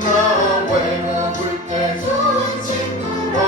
나 외로울 때 좋은 친구라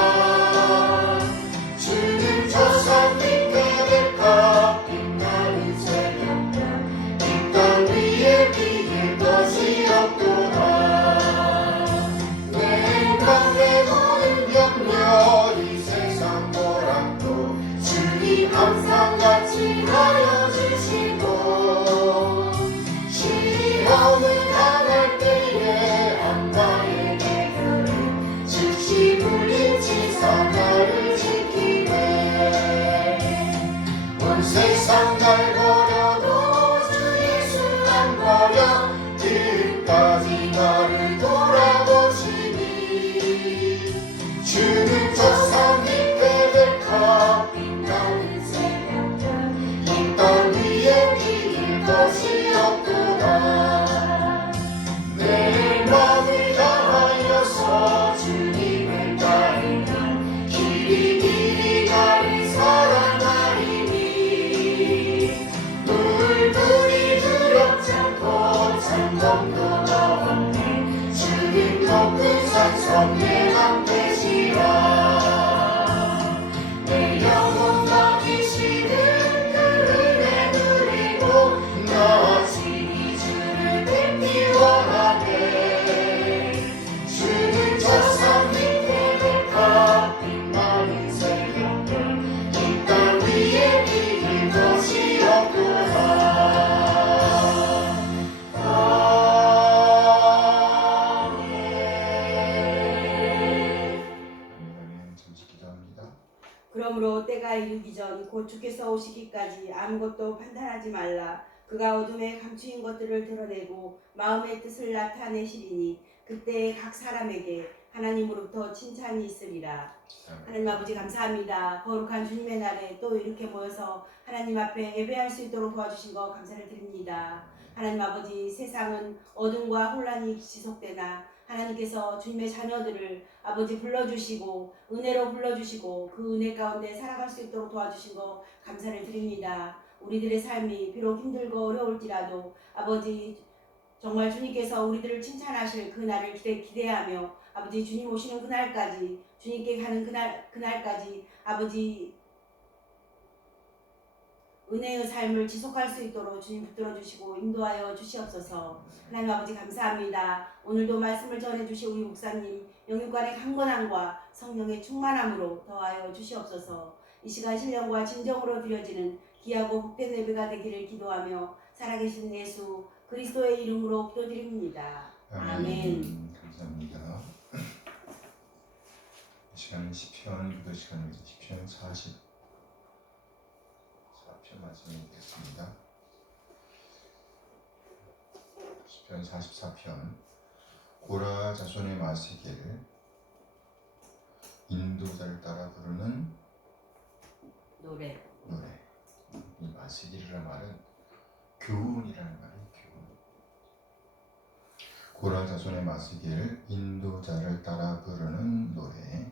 주는 저 산 밑에 백합 빛나는 새벽별 이 땅 위에 비길 것이 없구나. 내 마음을 다하여서 주님을 따르면 길이 길이 나를 사랑하리니 물불이 두렵지 않고 참동도가 없네. 주님 높은 산성 내 맘 되시라. 내 영혼 먹이시는 그 은혜 누리고 나아지니 주를 뵙기 원하네. 주는 저 산 밑에 백합 빛나는 새벽별 이 땅 위에 비길 것이 없구나. 잠시 기도합니다. 그러므로 때가 이르기 전 곧 주께서 오시기까지 아무것도 판단하지 말라. 그가 어둠에 감추인 것들을 드러내고 마음의 뜻을 나타내시리니 그때 각 사람에게 하나님으로부터 칭찬이 있으리라. 하나님 아버지 감사합니다. 거룩한 주님의 날에 또 이렇게 모여서 하나님 앞에 예배할 수 있도록 도와주신 거 감사를 드립니다. 하나님 아버지, 세상은 어둠과 혼란이 지속되나 하나님께서 주님의 자녀들을 아버지 불러주시고 은혜로 불러주시고 그 은혜 가운데 살아갈 수 있도록 도와주신 거 감사를 드립니다. 우리들의 삶이 비록 힘들고 어려울지라도 아버지 정말 주님께서 우리들을 칭찬하실 그 날을 기대하며 아버지 주님 오시는 그날까지 주님께 가는 그날까지 아버지 은혜의 삶을 지속할 수 있도록 주님 붙들어 주시고 인도하여 주시옵소서. 하나님 아버지 감사합니다. 오늘도 말씀을 전해주신 우리 목사님 영육간의 강건함과 성령의 충만함으로 더하여 주시옵소서. 이 시간 신령과 진정으로 드려지는 귀하고 복된 예배가 되기를 기도하며 살아계신 예수 그리스도의 이름으로 기도드립니다. 아멘. 감사합니다. 이 시간은 시편 기도 시간입니다. 시편 44편 말씀드리겠습니다. 시편 44편 고라 자손의 마시기를 인도자를 따라 부르는 노래. 이 마시기라는 말은 교훈이라는 말이에요. 교훈. 고라 자손의 마시기를 인도자를 따라 부르는 노래.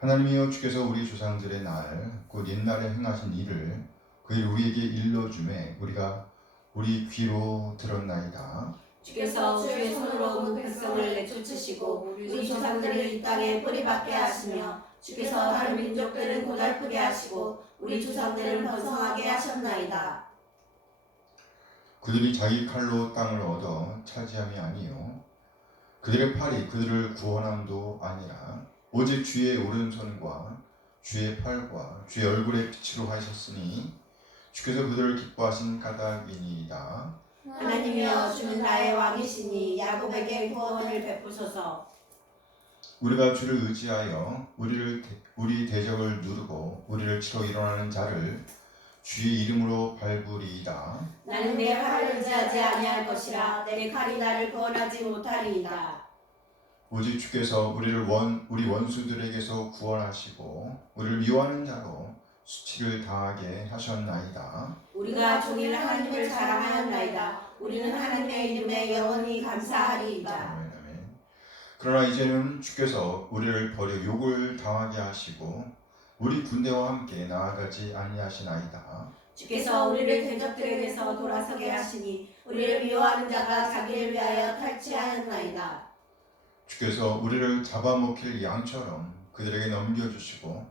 하나님이여 주께서 우리 조상들의 날 곧 옛날에 행하신 일을 그 일 우리에게 일러주매 우리가 우리 귀로 들었나이다. 주께서 주의 손으로 온 백성을 내쫓으시고 우리 조상들을 이 땅에 뿌리박게 하시며 주께서 다른 민족들은 고달프게 하시고 우리 조상들을 번성하게 하셨나이다. 그들이 자기 칼로 땅을 얻어 차지함이 아니요 그들의 팔이 그들을 구원함도 아니라 오직 주의 오른손과 주의 팔과 주의 얼굴의 빛으로 하셨으니 주께서 그들을 기뻐하신 까닭이니이다. 하나님이여 주는 나의 왕이시니 야곱에게 구원을 베푸소서. 우리가 주를 의지하여 우리 대적을 누르고 우리를 치러 일어나는 자를 주의 이름으로 밟으리이다. 나는 내 팔을 의지하지 아니할 것이라 내 칼이 나를 구원하지 못하리이다. 오직 주께서 우리 원수들에게서 구원하시고 우리를 미워하는 자로 수치를 당하게 하셨나이다. 우리가 종일 하나님을 자랑하였나이다. 우리는 하나님의 이름에 영원히 감사하리이다. 아멘, 아멘. 그러나 이제는 주께서 우리를 버려 욕을 당하게 하시고 우리 군대와 함께 나아가지 아니하시나이다. 주께서 우리를 대적들에게서 돌아서게 하시니 우리를 미워하는 자가 자기를 위하여 탈취하였나이다. 주께서 우리를 잡아먹힐 양처럼 그들에게 넘겨주시고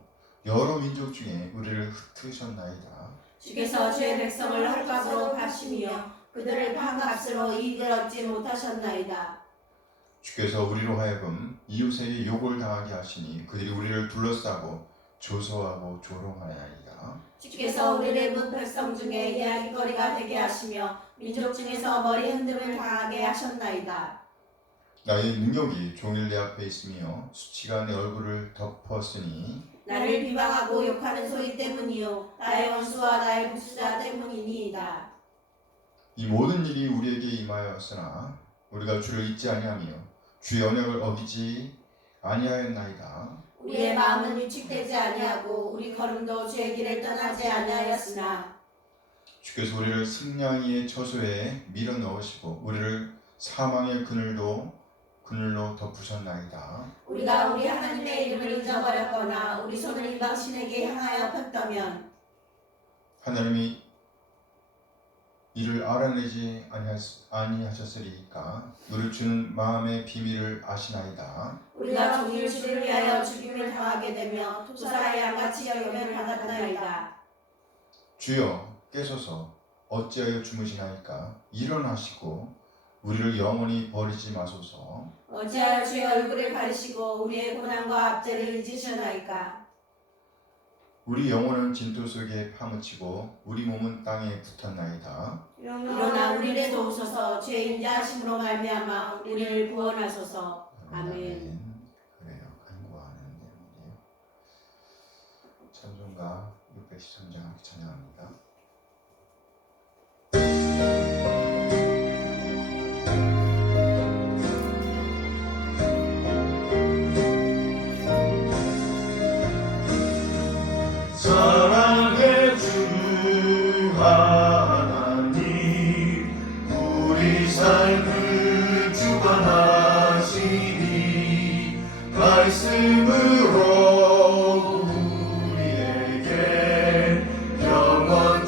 여러 민족 중에 우리를 흩으셨나이다. 주께서 주의 백성을 헐값으로 파시며 그들을 판값으로 이익을 얻지 못하셨나이다. 주께서 우리로 하여금 이웃에게 욕을 당하게 하시니 그들이 우리를 둘러싸고 조소하고 조롱하나이다. 주께서 우리를 문 백성 중에 이야기거리가 되게 하시며 민족 중에서 머리 흔듦을 당하게 하셨나이다. 나의 능력이 종일 내 앞에 있으며 수치가 내 얼굴을 덮었으니 나를 비방하고 욕하는 소리 때문이요 나의 원수와 나의 복수자 때문이니이다. 이 모든 일이 우리에게 임하였으나 우리가 주를 잊지 아니하며 주의 언약을 어기지 아니하였나이다. 우리의 마음은 위축되지 아니하고 우리 걸음도 주의 길을 떠나지 아니하였으나 주께서 우리를 승냥이의 저소에 밀어 넣으시고 우리를 사망의 그늘로 덮으셨나이다. 우리가 우리 하나님의 이름을 잊어버렸거나 우리 손을 이방신에게 향하여 폈다면 하나님이 이를 알아내지 아니하셨으리까 우리 주는 마음의 비밀을 아시나이다. 우리가 종일 주를 위하여 죽임을 당하게 되며 토사의 양같이 여김을 받았나이다. 주여 깨소서 어찌하여 주무시나이까 일어나시고 우리를 영원히 버리지 마소서. 어찌하여 주의 얼굴을 가리시고 우리의 고난과 압제를 잊으시나이까. 우리 영혼은 진토 속에 파묻히고 우리 몸은 땅에 붙었나이다. 일어나 우리를 도우소서. 주의 인자하심으로 말미암아 우리를 구원하소서. 아멘. 그래요. 간구하는 내용이에요. 찬송가 613장 함께 찬양합니다. 사랑의 주 하나님 우리 삶을 주관하시니 말씀으로 우리에게 영원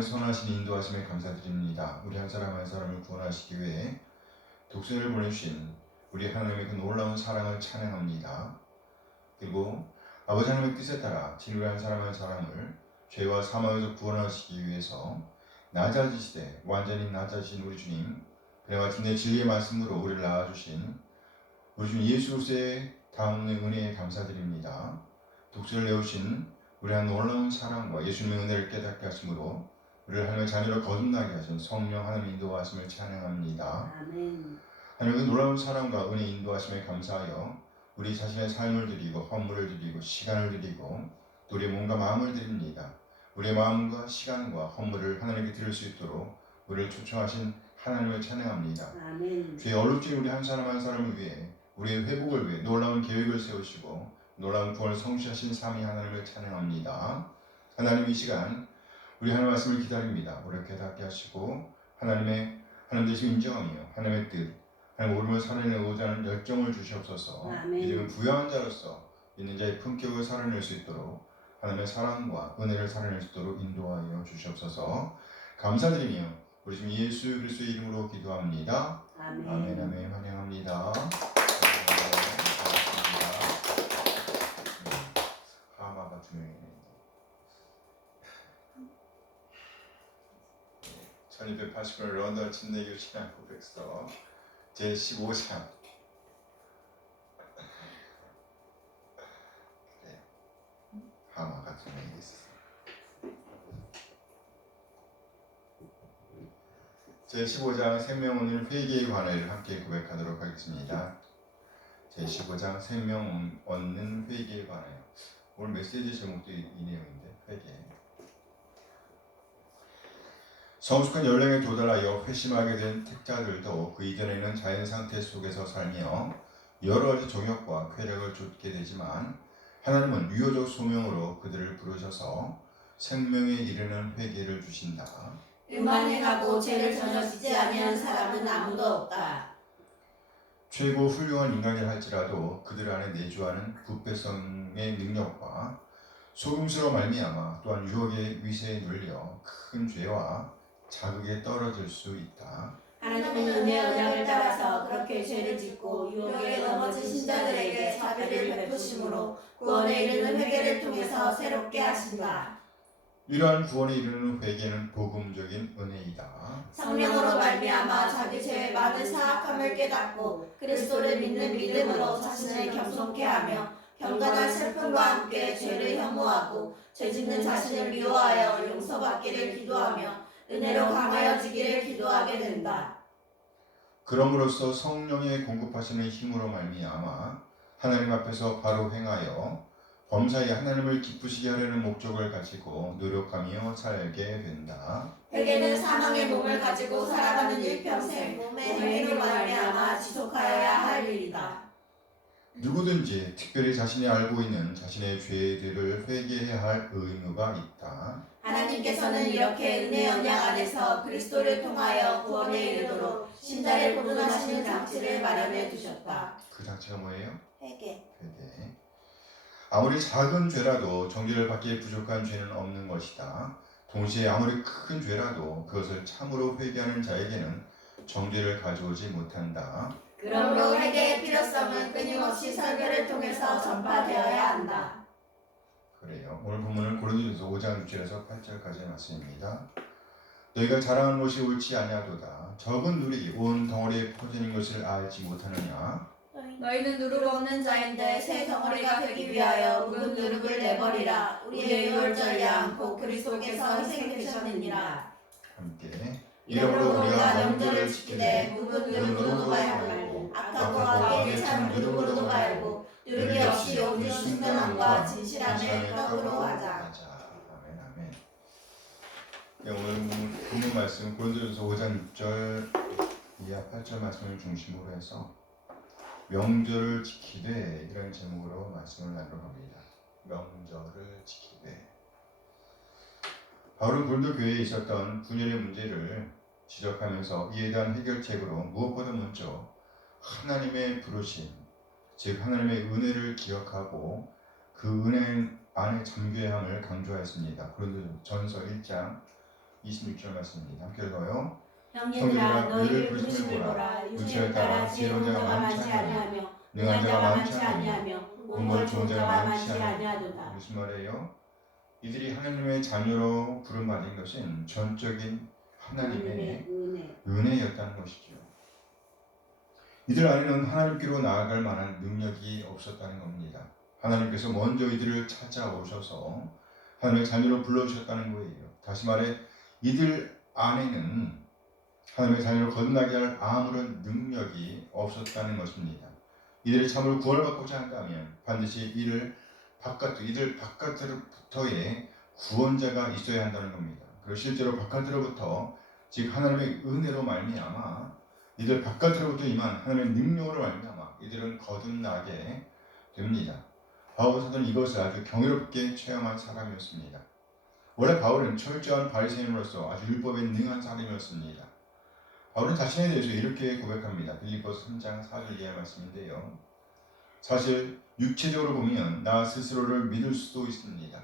하나님의 선하신 인도하심에 감사드립니다. 우리 한 사람 한 사람을 구원하시기 위해 독생을 보내주신 우리 하나님의 그 놀라운 사랑을 찬양합니다. 그리고 아버지 하나님의 뜻에 따라 진우리 한 사람 한 사람을 죄와 사망에서 구원하시기 위해서 낮아지시되 완전히 낮아지신 우리 주님, 그와 같은 내 진리의 말씀으로 우리를 낳아주신 우리 주님 예수 그리스도의 다없는 은혜에 감사드립니다. 독생을 내오신 우리 한 놀라운 사랑과 예수님의 은혜를 깨닫게 하심으로 우리를 하나님의 자녀로 거듭나게 하신 성령 하나님 인도하심을 찬양합니다. 아멘. 하나님의 놀라운 사랑과 은혜 인도하심에 감사하여 우리 자신의 삶을 드리고 헌물을 드리고 시간을 드리고 또 우리의 몸과 마음을 드립니다. 우리의 마음과 시간과 헌물을 하나님께 드릴 수 있도록 우리를 초청하신 하나님을 찬양합니다. 아멘. 죄에 얼룩진 우리 한 사람 한 사람을 위해 우리의 회복을 위해 놀라운 계획을 세우시고 놀라운 구원을 성취하신 삼위 하나님을 찬양합니다. 하나님 이 시간 우리 하나님 말씀을 기다립니다. 우리를 깨닫게 하시고 하나님 대신 인정하며 하나님의 뜻 하나님 오름을 살아내고자 하는 열정을 주시옵소서. 아멘. 믿음을 부여한 자로서 있는 자의 품격을 살아낼 수 있도록 하나님의 사랑과 은혜를 살아낼 수 있도록 인도하여 주시옵소서. 감사드리며 우리 주님 예수 그리스도의 이름으로 기도합니다. 아멘. 아멘 아멘 환영합니다. 하마가 두 명이네요. 1280년 런던 침례교 신앙 고백서 제15장. 그래요. 하마가 두 명이 있었어요. 제15장 생명 얻는 회개의 관을 함께 고백하도록 하겠습니다. 제15장 생명 얻는 회개의 관을. 오늘 메시지 제목도 이 내용인데 회개. 성숙한 연령에 도달하여 회심하게 된 택자들도 그 이전에는 자연 상태 속에서 살며 여러 가지 정욕과 쾌락을 쫓게 되지만 하나님은 유효적 소명으로 그들을 부르셔서 생명에 이르는 회개를 주신다. 의만 행하고 죄를 전혀 짓지 아니하는 사람은 아무도 없다. 최고 훌륭한 인간이라 할지라도 그들 안에 내주하는 부패성의 능력과 속임수로 말미암아 또한 유혹의 위세에 눌려 큰 죄와 자극에 떨어질 수 있다. 하나님은 은혜의 언약을 따라서 그렇게 죄를 짓고 유혹에 넘어진 신자들에게 자비를 베푸심으로 구원에 이르는 회개를 통해서 새롭게 하신다. 이러한 구원에 이르는 회개는 복음적인 은혜이다. 성령으로 말미암아 자기 죄의 많은 사악함을 깨닫고 그리스도를 믿는 믿음으로 자신을 겸손케 하며 경건한 슬픔과 함께 죄를 혐오하고 죄짓는 자신을 미워하여 용서받기를 기도하며 은혜로 강하여지기를 기도하게 된다. 그럼으로써 성령의 공급하시는 힘으로 말미암아 하나님 앞에서 바로 행하여 범사에 하나님을 기쁘시게 하려는 목적을 가지고 노력하며 살게 된다. 회개는 사망의 몸을 가지고 살아가는 일평생 몸의 행위로 말미암아 지속하여야 할 일이다. 누구든지 특별히 자신이 알고 있는 자신의 죄들을 회개해야 할 의무가 있다. 하나님께서는 이렇게 은혜 언약 안에서 그리스도를 통하여 구원에 이르도록 신자를 보존하시는 장치를 마련해 두셨다. 그 장치가 뭐예요? 회개. 회개. 아무리 작은 죄라도 정죄를 받기에 부족한 죄는 없는 것이다. 동시에 아무리 큰 죄라도 그것을 참으로 회개하는 자에게는 정죄를 가져오지 못한다. 그러므로 회개의 필요성은 끊임없이 설교를 통해서 전파되어야 한다. 그래요. 오늘 본문은 고린도전서 5장 6절에서 8절까지의 말씀입니다. 너희가 자랑하는 것이 옳지 아니하도다. 적은 누룩이 온 덩어리에 퍼지는 것을 알지 못하느냐. 너희는 누룩 없는 자인데 새 덩어리가 되기 위하여 묵은 누룩을 내버리라. 우리의 유월절 양 곧 그리스도께서 희생되셨느니라. 함께 이러므로 우리가 명절을 지키되 묵은 누룩으로도 말고 악하고 깨끗한 누룩으로도 말고 누룩이 없이 오직 순전함과 진실함을 떡으로 하자. 아멘 아멘. 네, 오늘 본문 말씀 고린도전서 5장 6절 이하 8절 말씀을 중심으로 해서 명절을 지키되 이런 제목으로 말씀을 나누려 합니다. 명절을 지키되. 바울은 고린도 교회에 있었던 분열의 문제를 지적하면서 이에 대한 해결책으로 무엇보다 먼저 하나님의 부르심, 즉 하나님의 은혜를 기억하고 그 은혜 안에 잠겨야 함을 강조하였습니다. 고린도전서 1장 26절 말씀입니다. 함께 읽어요. 형제들아 너희를 부르심을 보라. 육체에 따라 지혜로운 자가 많지 아니하며 능한 자가 많지 아니하며 공부할 좋은 자가 많지 아니하도다. 무슨 말이에요? 이들이 하나님의 자녀로 부름받은 것은 전적인 하나님의 은혜였다는 것이죠. 이들 안에는 하나님께로 나아갈 만한 능력이 없었다는 겁니다. 하나님께서 먼저 이들을 찾아오셔서 하나님의 자녀로 불러주셨다는 거예요. 다시 말해 이들 안에는 하나님의 자녀로 거듭나게 할 아무런 능력이 없었다는 것입니다. 이들이 참으로 구원받고자 한다면 반드시 이들 바깥으로부터의 구원자가 있어야 한다는 겁니다. 그리고 실제로 바깥으로부터 즉 하나님의 은혜로 말미암아 이들 바깥으로부터 임한 하나님의 능력으로 말미암아 이들은 거듭나게 됩니다. 바울 사도는 이것을 아주 경이롭게 체험한 사람이었습니다. 원래 바울은 철저한 바리새인으로서 아주 율법에 능한 사람이었습니다. 바울은 자신에 대해서 이렇게 고백합니다. 빌립보서 3장 4절 이하의 말씀인데요. 사실 육체적으로 보면 나 스스로를 믿을 수도 있습니다.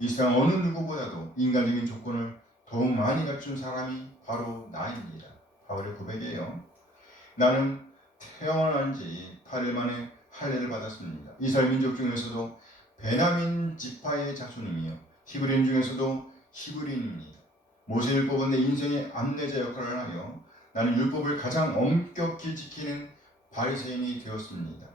이 세상 어느 누구보다도 인간적인 조건을 더욱 많이 갖춘 사람이 바로 나입니다. 바울의 고백이에요. 나는 태어난 지 8일 만에 할례를 받았습니다. 이스라엘 민족 중에서도 베냐민 지파의 자손이며 히브리인 중에서도 히브리인입니다. 모세율법은 내 인생의 안내자 역할을 하며 나는 율법을 가장 엄격히 지키는 바리새인이 되었습니다.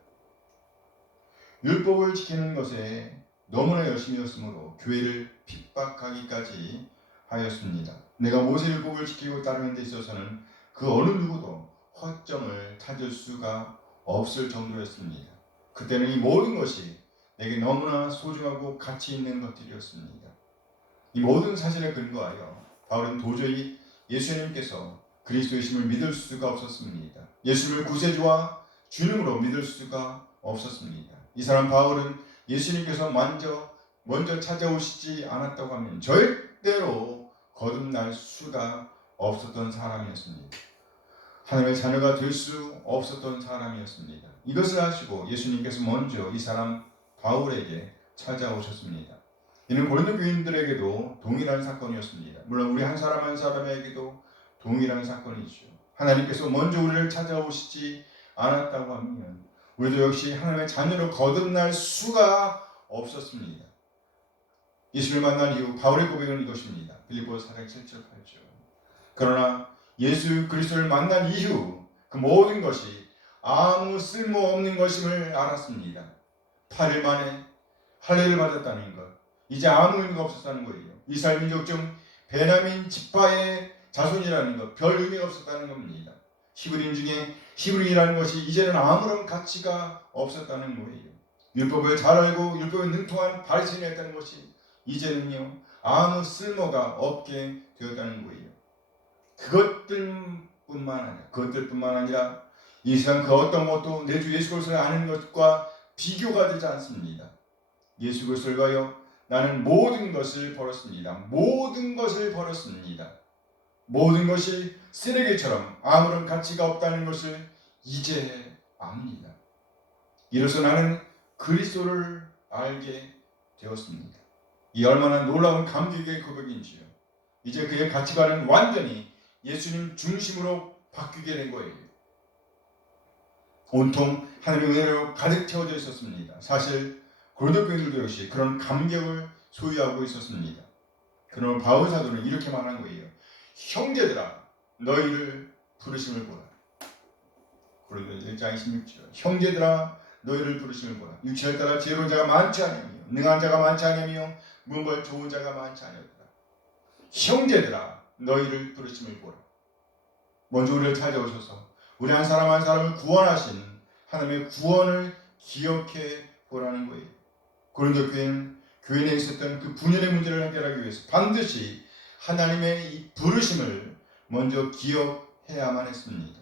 율법을 지키는 것에 너무나 열심이었으므로 교회를 핍박하기까지 하였습니다. 내가 모세율법을 지키고 따르는 데 있어서는 그 어느 누구도 허점을 찾을 수가 없을 정도였습니다. 그때는 이 모든 것이 내게 너무나 소중하고 가치 있는 것들이었습니다. 이 모든 사실에 근거하여 바울은 도저히 예수님께서 그리스도이심을 믿을 수가 없었습니다. 예수님을 구세주와 주님으로 믿을 수가 없었습니다. 이 사람 바울은 예수님께서 먼저 찾아오시지 않았다고 하면 절대로 거듭날 수가 없었던 사람이었습니다. 하나님의 자녀가 될 수 없었던 사람이었습니다. 이것을 아시고 예수님께서 먼저 이 사람 바울에게 찾아오셨습니다. 이는 고린도 교인들에게도 동일한 사건이었습니다. 물론 우리 한 사람 한 사람에게도 동일한 사건이죠. 하나님께서 먼저 우리를 찾아오시지 않았다고 하면 우리도 역시 하나님의 자녀로 거듭날 수가 없었습니다. 예수를 만난 이후 바울의 고백은 이것입니다. 빌립보서 4장 7절 8절. 그러나 예수 그리스도를 만난 이후 그 모든 것이 아무 쓸모없는 것임을 알았습니다. 8일 만에 할례를 받았다는 것, 이제 아무 의미가 없었다는 거예요. 이스라엘 민족 중 베냐민 지파의 자손이라는 것, 별 의미가 없었다는 겁니다. 히브리인 중에 히브리라는 것이 이제는 아무런 가치가 없었다는 거예요. 율법을 잘 알고 율법에 능통한 바리새인이었다는 것이 이제는요 아무 쓸모가 없게 되었다는 거예요. 그것들뿐만 아니라 이 세상 그 어떤 것도 내 주 예수 그리스도를 아는 것과 비교가 되지 않습니다. 예수 그리스도를 위하여 나는 모든 것을 버렸습니다. 모든 것을 버렸습니다. 모든 것이 쓰레기처럼 아무런 가치가 없다는 것을 이제 압니다. 이로써 나는 그리스도를 알게 되었습니다. 이 얼마나 놀라운 감격의 고백인지요. 이제 그의 가치관은 완전히 예수님 중심으로 바뀌게 된 거예요. 온통 하나님의 은혜로 가득 채워져 있었습니다. 사실 고린도 교인들도 역시 그런 감격을 소유하고 있었습니다. 그러나 바울 사도는 이렇게 말한 거예요. 형제들아 너희를 부르심을 보라. 고린도 1장 26절. 형제들아 너희를 부르심을 보라. 육체를 따라 지혜로운 자가 많지 아니하며 능한 자가 많지 아니하며 문벌 좋은 자가 많지 아니하더라. 형제들아 너희를 부르심을 보라. 먼저 우리를 찾아오셔서 우리 한 사람 한 사람을 구원하신 하나님의 구원을 기억해 보라는 거예요. 고린도 교인에 있었던 그 분열의 문제를 해결하기 위해서 반드시 하나님의 이 부르심을 먼저 기억해야만 했습니다.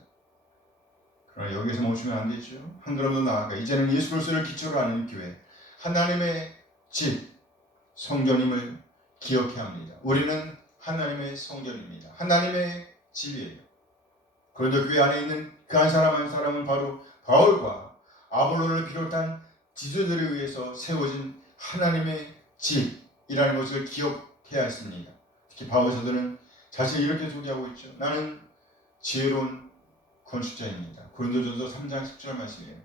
그러나 여기서 멈추면 안 되죠. 한 걸음 더 나아가 이제는 예수 그리스도를 기초로 하는 교회, 하나님의 집, 성전임을 기억해야 합니다. 우리는 하나님의 성전입니다. 하나님의 집이에요. 고린도 교회 안에 있는 그 한 사람 한 사람은 바로 바울과 아볼로를 비롯한 지도자들에 의해서 세워진 하나님의 집이라는 것을 기억해야 했습니다. 특히 바울 사도는 자신을 이렇게 소개하고 있죠. 나는 지혜로운 건축자입니다. 고린도전서 3장 10절 말씀이에요.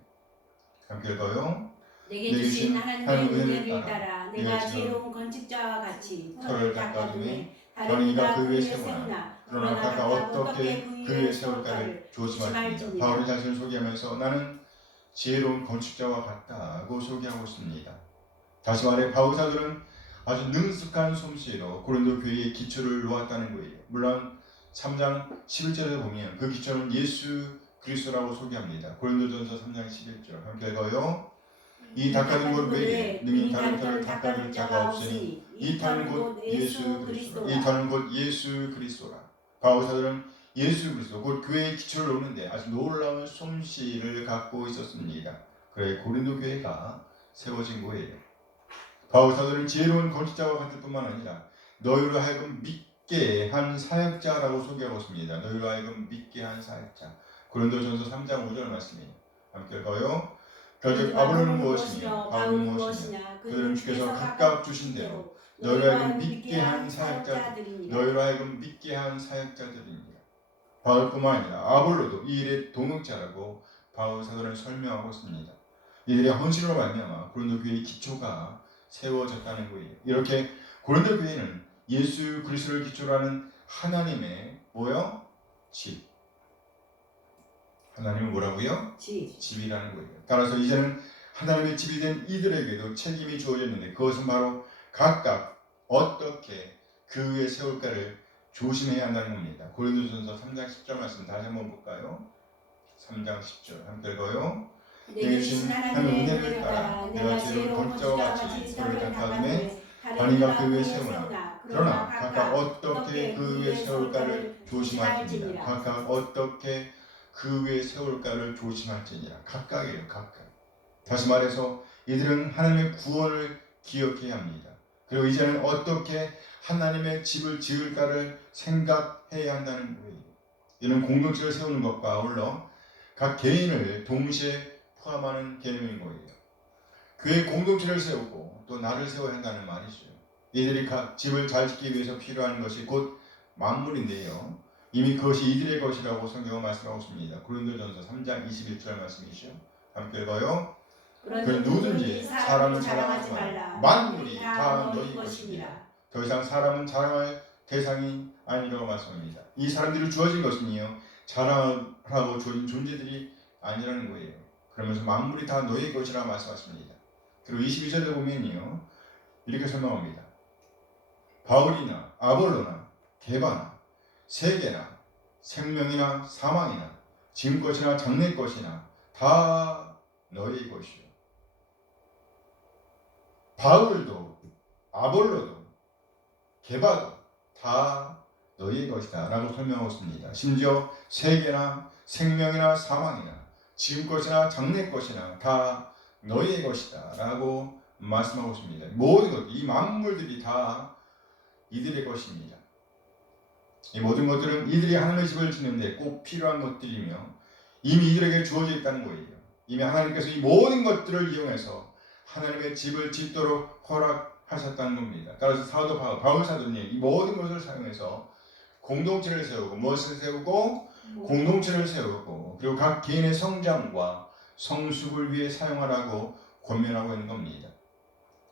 함께 읽어요. 내게 주신 하나님의 은혜를 따라 내가 지혜로운 건축자와 같이 터를 닦아둠에 다른 이가 그 위에 세우나 그러나 각각 어떻게 그 위에 세울까를 조심할지니라. 바울이 자신을 소개하면서 나는 지혜로운 건축자와 같다고 소개하고 있습니다. 다시 말해 바울 사도는 아주 능숙한 솜씨로 고린도 교회의 기초를 놓았다는 거예요. 물론 3장 11절에 보면 그 기초는 예수 그리스도라고 소개합니다. 고린도전서 3장 11절 함께 읽어요. 이 닦아둔 것 외에 능히 다른 터를 닦아줄 자가 없으니 이 터는 곧 예수 그리스도. 이 터는 곧 예수 그리스도라. 바울 사도는 예수 그리스도 곧 교회의 기초를 놓는데 아주 놀라운 솜씨를 갖고 있었습니다. 그래 고린도 교회가 세워진 거예요. 바울 사도는 지혜로운 건축자와 같을 뿐만 아니라 너희로 하여금 믿게 한 사역자라고 소개하고 있습니다. 너희로 하여금 믿게 한 사역자. 고린도전서 3장 5절 말씀이에요. 함께 읽어요. 그런즉 아볼로는 무엇이며 바울은 무엇이냐 그들은 주께서 각각 주신 대로 너희로 하여금 믿게 한 사역자들이니라. 너희로 하여금 믿게 한 사역자들이니라. 바울뿐만 아니라 아볼로도 이 일의 동역자라고 바울 사도는 설명하고 있습니다. 이들의 헌신으로 말미암아 고린도 교회의 기초가 세워졌다는 거예요. 이렇게 고린도 교회는 예수 그리스도를 기초로 하는 하나님의 뭐요? 집. 하나님은 뭐라고요? 집이라는 거예요. 따라서 이제는 하나님의 집이 된 이들에게도 책임이 주어졌는데 그것은 바로 각각 어떻게 그 위에 세울까를 조심해야 한다는 겁니다. 고린도전서 3장 10절 말씀 다시 한번 볼까요? 3장 10절 함께 읽어요. 내게 주신 하나님의 은혜를 따라 내가 지혜로운 건축자와 같이 터를 닦아둠에 다른 이가 그 위에 세우나 그러나 각각 어떻게 그 위에 세울까를 조심할지니라. 각각 어떻게 그 위에 세울까를 조심할지니라. 각각이에요. 각각. 다시 말해서 이들은 하나님의 구원을 기억해야 합니다. 그리고 이제는 어떻게 하나님의 집을 지을까를 생각해야 한다는 거예요. 이는 공동체를 세우는 것과 아울러 각 개인을 동시에 포함하는 개념인 거예요. 교회 공동체를 세우고 또 나를 세워야 한다는 말이죠. 이들이 각 집을 잘 짓기 위해서 필요한 것이 곧 만물인데요. 이미 그것이 이들의 것이라고 성경은 말씀하고 있습니다. 고린도전서 3장 21절 말씀이시죠. 함께 읽어요. 그 누구든지 사람을 자랑하지 말라. 만물이 다 너희 것이니라. 더 이상 사람은 자랑할 대상이 아니라고 말씀합니다. 이 사람들이 주어진 것은요 자랑하라고 주어진 존재들이 아니라는 거예요. 그러면서 만물이 다 너희 것이라 말씀하십니다. 그리고 22절에 보면요 이렇게 설명합니다. 바울이나 아볼로나 게바나 세계나 생명이나 사망이나 지금 것이나 장래 것이나 다 너희 것이요. 바울도 아볼로도 게바도 다 너희의 것이다 라고 설명하고 있습니다. 심지어 세계나 생명이나 사망이나 지금 것이나 장래 것이나 다 너희의 것이다 라고 말씀하고 있습니다. 모든 것, 이 만물들이 다 이들의 것입니다. 이 모든 것들은 이들이 하나님의 집을 짓는데 꼭 필요한 것들이며 이미 이들에게 주어져 있다는 거예요. 이미 하나님께서 이 모든 것들을 이용해서 하나님의 집을 짓도록 허락하셨다는 겁니다. 따라서 사도 바울 사도는 이 모든 것을 사용해서 공동체를 세우고 무엇을 세우고 공동체를 세우고 그리고 각 개인의 성장과 성숙을 위해 사용하라고 권면하고 있는 겁니다.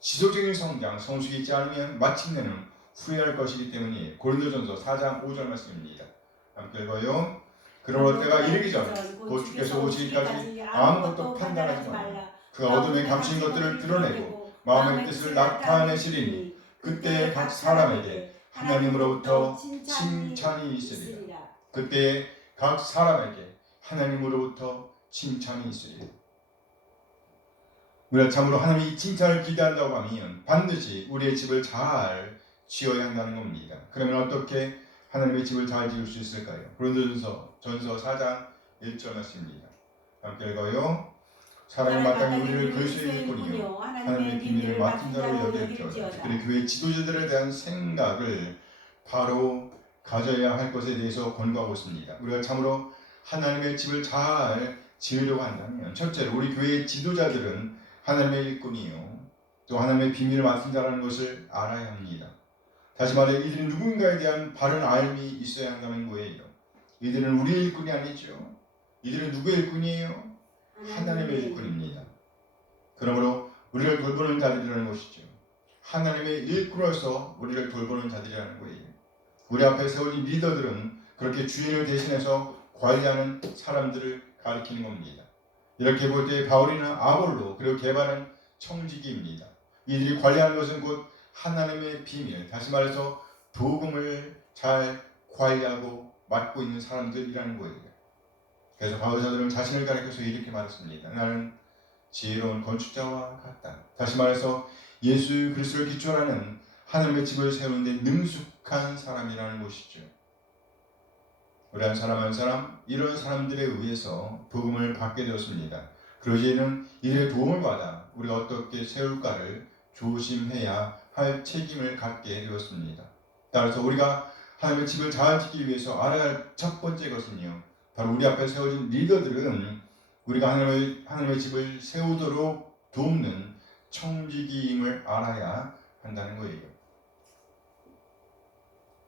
지속적인 성장, 성숙이 있지 않으면 마침내는 후회할 것이기 때문이에요. 고린도전서 4장 5절 말씀입니다. 함께 읽어요. 그러므로 때가 이르기 전 곧 주께서 오시기까지 아무것도 판단하지 말라. 그가 어둠에 감추인 것들을 드러내고 마음의 뜻을 나타내시리니 그때 각 사람에게 하나님으로부터 칭찬이 있으리라. 그때 각 사람에게 하나님으로부터 칭찬이 있으리라. 우리가 참으로 하나님이 칭찬을 기대한다고 하면 반드시 우리의 집을 잘 지어야 한다는 겁니다. 그러면 어떻게 하나님의 집을 잘 지을 수 있을까요? 고린도전서 4장 1절 말씀입니다. 함께 읽어요. 사랑이 마땅히 우리를 그리스도의 일꾼이요 하나님의 비밀을 맡은 자로 여길지어다. 특별히 교회 지도자들에 대한 생각을 바로 가져야 할 것에 대해서 권고하고 있습니다. 우리가 참으로 하나님의 집을 잘 지으려고 한다면 첫째로 우리 교회의 지도자들은 하나님의 일꾼이요 또 하나님의 비밀을 맡은 자라는 것을 알아야 합니다. 다시 말해 이들은 누군가에 대한 바른 알미 있어야 한다는 거예요. 이들은 우리의 일꾼이 아니죠. 이들은 누구의 일꾼이에요? 하나님의 일꾼입니다. 그러므로 우리를 돌보는 자들이라는 것이죠. 하나님의 일꾼으로서 우리를 돌보는 자들이라는 거예요. 우리 앞에 세워진 리더들은 그렇게 주인을 대신해서 관리하는 사람들을 가리키는 겁니다. 이렇게 볼 때 바울이는 아볼로 그리고 게바는 청지기입니다. 이들이 관리하는 것은 곧 하나님의 비밀, 다시 말해서 복음을 잘 관리하고 맡고 있는 사람들이라는 거예요. 그래서 바울 사도는 자신을 가리켜서 이렇게 말했습니다. 나는 지혜로운 건축자와 같다. 다시 말해서 예수 그리스도를 기초로 하는 하나님의 집을 세우는 데 능숙한 사람이라는 것이죠. 우리 한 사람 한 사람 이런 사람들에 의해서 복음을 받게 되었습니다. 그리고 이제는 이들의 도움을 받아 우리가 어떻게 세울까를 조심해야 할 책임을 갖게 되었습니다. 따라서 우리가 하나님의 집을 잘 짓기 위해서 알아야 할 첫 번째 것은요, 바로 우리 앞에 세워진 리더들은 우리가 하나님의 집을 세우도록 돕는 청지기임을 알아야 한다는 거예요.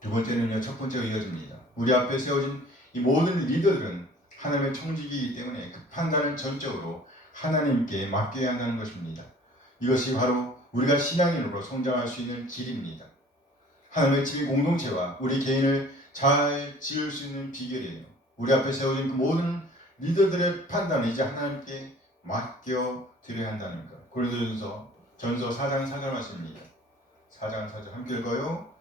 두 번째는요, 첫 번째가 이어집니다. 우리 앞에 세워진 이 모든 리더들은 하나님의 청지기이기 때문에 그 판단을 전적으로 하나님께 맡겨야 한다는 것입니다. 이것이 바로 우리가 신앙인으로 성장할 수 있는 길입니다. 하나님의 집의 공동체와 우리 개인을 잘 지을 수 있는 비결이에요. 우리 앞에 세워진 그 모든 리더들의 판단을 이제 하나님께 맡겨드려야 한다는 것. 고린도전서 4장 4절 말씀입니다. 4장 4절 함께 읽어요.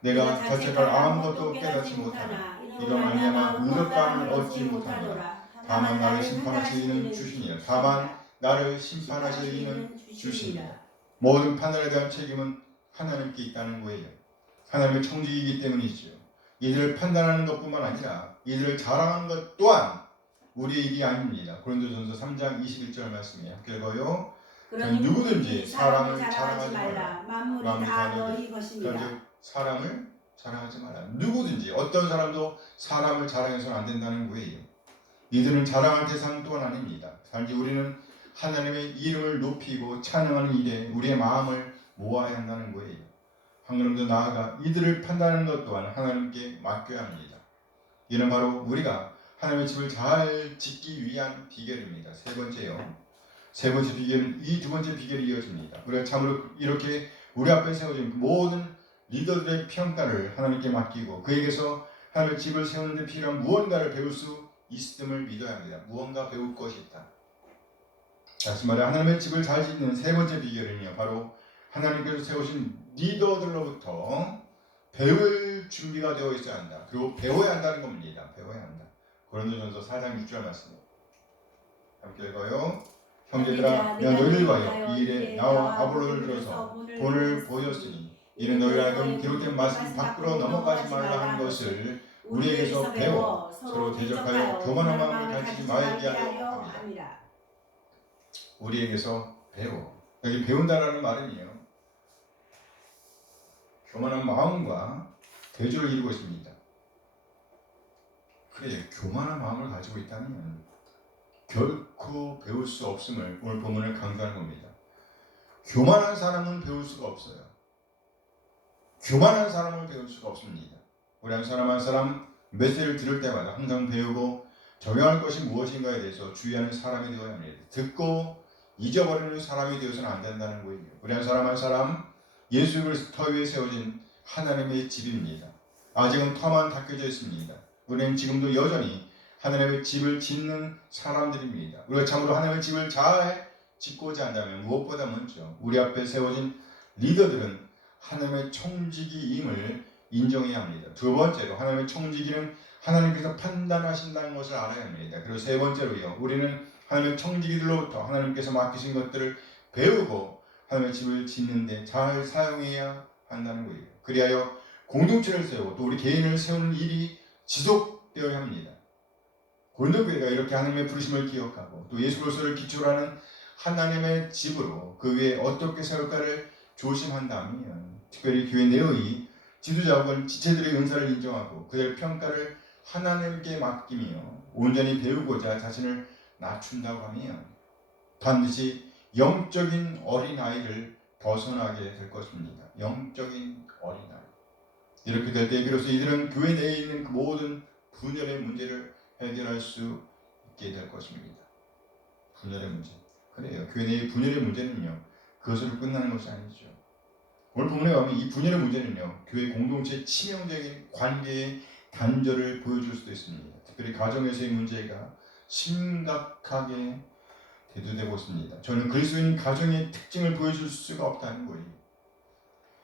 내가 자책할 아무것도 깨닫지 못하나 이로 말미암아 의롭다함을 얻지 못하노라. 다만 나를 심판하실 이는 주시니라. 다만 나를 심판하실 이는 주시니라. 모든 판단에 대한 책임은 하나님께 있다는 거예요. 하나님의 청지기이기 때문이죠. 이들을 판단하는 것뿐만 아니라 이들을 자랑하는 것 또한 우리의 일이 아닙니다. 고린도전서 3장 21절 말씀이에요. 함께 읽어요. 그러니 누구든지 사람을 자랑하지 말라. 만물이 다 너희 것입니다. 그런즉 사람을 자랑하지 말라. 누구든지 어떤 사람도 사람을 자랑해서는 안 된다는 거예요. 이들은 자랑할 대상 또한 아닙니다. 단지 우리는 하나님의 이름을 높이고 찬양하는 일에 우리의 마음을 모아야 한다는 거예요. 한 걸음 더 나아가 이들을 판단하는 것 또한 하나님께 맡겨야 합니다. 이는 바로 우리가 하나님의 집을 잘 짓기 위한 비결입니다. 세 번째 비결은 이 두 번째 비결이 이어집니다. 우리가 참으로 이렇게 우리 앞에 세워진 모든 리더들의 평가를 하나님께 맡기고 그에게서 하나님의 집을 세우는 데 필요한 무언가를 배울 수 있음을 믿어야 합니다. 무언가 배울 것이 있다. 다시 말해 하나님의 집을 잘 짓는 세 번째 비결은요, 바로 하나님께서 세우신 리더들로부터 배울 준비가 되어 있어야 한다. 그리고 배워야 한다는 겁니다. 배워야 한다. 고린도전서 4장 6절 말씀 함께 읽어요. 형제들아, 내가 너희를 위하여 이 일에 나와 아볼로를 들어서 본을 보였으니 이는 너희를 하여금 기록된 말씀 밖으로 넘어가지 말라 하는 것을 우리에게서 배워 서로 대적하여 교만한 마음을 가지지 말게 하려 합니다. 우리에게서 배워. 여기 배운다라는 말은요, 교만한 마음과 대조를 이루고 있습니다. 그래, 교만한 마음을 가지고 있다면 결코 배울 수 없음을 오늘 본문을 강조하는 겁니다. 교만한 사람은 배울 수가 없어요. 교만한 사람을 배울 수가 없습니다. 우리 한 사람 메시지를 들을 때마다 항상 배우고 적용할 것이 무엇인가에 대해서 주의하는 사람이 되어야 합니다. 듣고 잊어버리는 사람이 되어서는 안 된다는 거예요. 우리 한 사람 예수 그리스도 터 위에 세워진 하나님의 집입니다. 아직은 터만 닦여져 있습니다. 우리는 지금도 여전히 하나님의 집을 짓는 사람들입니다. 우리가 참으로 하나님의 집을 잘 짓고자 한다면 무엇보다 먼저 우리 앞에 세워진 리더들은 하나님의 청지기임을 인정해야 합니다. 두 번째로 하나님의 청지기는 하나님께서 판단하신다는 것을 알아야 합니다. 그리고 세 번째로요, 우리는 하나님의 청지기들로부터 하나님께서 맡기신 것들을 배우고 하나님의 집을 짓는데 잘 사용해야 한다는 거예요. 그리하여 공동체를 세우고 또 우리 개인을 세우는 일이 지속되어야 합니다. 고린도교회가 이렇게 하나님의 부르심을 기억하고 또 예수 그리스도를 기초로 하는 하나님의 집으로 그 위에 어떻게 세울까를 조심한다면, 특별히 교회 내의 지도자 혹은 지체들의 은사를 인정하고 그들의 평가를 하나님께 맡기며 온전히 배우고자 자신을 낮춘다고 하면 반드시 영적인 어린아이를 벗어나게 될 것입니다. 영적인 어린아이. 이렇게 될 때 비로소 이들은 교회 내에 있는 그 모든 분열의 문제를 해결할 수 있게 될 것입니다. 분열의 문제. 그래요. 교회 내의 분열의 문제는요, 그것으로 끝나는 것이 아니죠. 오늘 본문에 보면 이 분열의 문제는요, 교회 공동체의 치명적인 관계의 단절을 보여줄 수도 있습니다. 특별히 가정에서의 문제가 심각하게 대두되고 있습니다. 저는 그리스도인 가정의 특징을 보여줄 수가 없다는 거예요.